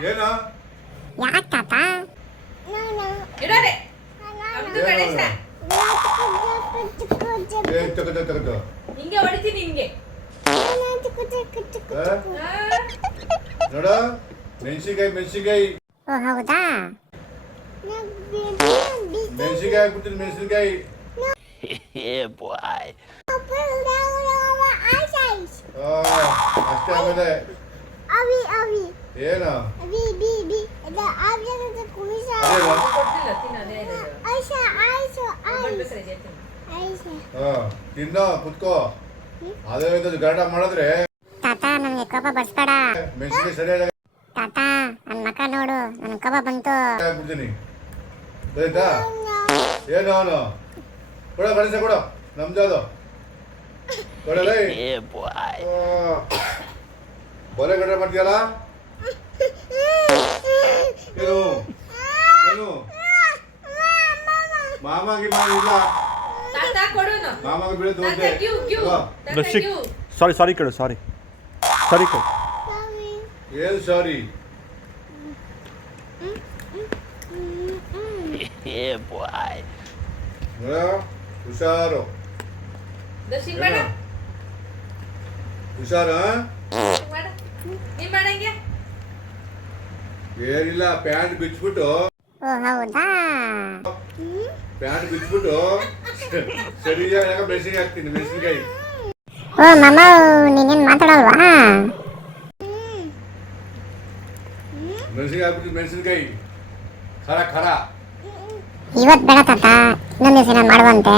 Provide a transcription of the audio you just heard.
ಏನು ಯಾಕೆ ತಾತ ಇಡೋರೆ ನಮ್ದು ಗಣೇಶ ತಗೋ ಹಿಂಗೆ ಹೊಡಿತೀನಿ ಹಿಂಗೆ ನೋಡ ಮೆಣಸಿನ್ಕಾಯಿ ಓ ಹೌದಾ ಮೆಣಸಿನ್ಕಾಯಿ ಹಾಕ್ಬಿಡ್ತೀನಿ ಮೆಣಸಿನ್ಕಾಯಿ ಅಷ್ಟೇ ಆಮೇಲೆ ಏನು ಕೊಡ್ತಿಲ್ಲ ತಿನ್ನು ಅದೇ ತಿನ್ನೋ ಕುತ್ಕೋ ಅದೇ ಗರಡ ಮಾಡಿದ್ರೆ ತಾತ ನನಗೆ ಕೋಪ ಬರ್ಸ್ಬೇಡ ಮೆಣಸಿನ್ಕಾಯಿ ಸರಿಯಾಗಿ ತಾತ ನನ್ನ ಮಕ್ಕ ನೋಡು ನನ್ನ ಕೋಪ ಬಂತು ಹಾಕ್ಬಿಡ್ತೀನಿ ಆಯ್ತಾ ಏನು ಅವನು ಕೊಡ ಗಣೇಶ ಕೊಡ ನಮ್ದು ಅದು ಕೊಡಲೇ ಬರೇ ಗಡ್ಡ ಮಾಡ್ತೀಯಲ್ಲ ಏನು ಏನು ಮಾಮಾಗಿ ಮಾಡಿಲ್ಲ ತಾತ ಕೊಡೋನು ಮಾಮಾಗಿ ಬೀಳೋದು ತಾತ ಕ್ಯೂ ತಾತ ಕ್ಯೂ ಸಾರಿ ಕೇಳು ಸಾರಿ ಕೇಳು ಏನು ಸಾರಿ ಹುಷಾರು ದರ್ಶಿಂಗ್ ಬೇಡ ಹುಷಾರು ಬೇಡ ನೀ ಮಾಡಂಗೆ ಏನಿಲ್ಲ ಪ್ಯಾಂಟ್ ಬಿಚ್ಬಿಟ್ಟು ಓ ಹೌದಾ ಸರಿಯಾಗಿ ಮೆಣಸಿನ್ಕಾಯಿ ಹಾಕ್ತೀನಿ ಮೆಣಸಿನ್ಕಾಯಿ ಓ ಮಾಮ ನೀನೇನ್ ಮಾತಾಡಲ್ವಾ ಮೆಣಸಿನ್ಕಾಯಿ ಹಾಕ್ಬಿಟ್ಟು ಮೆಣಸಿನ್ಕಾಯಿ ಖರ ಇವತ್ ಬೇಡ ತಾತ ಇನ್ನೊಂದ್ ದಿವಸ ಮಾಡುವಂತೆ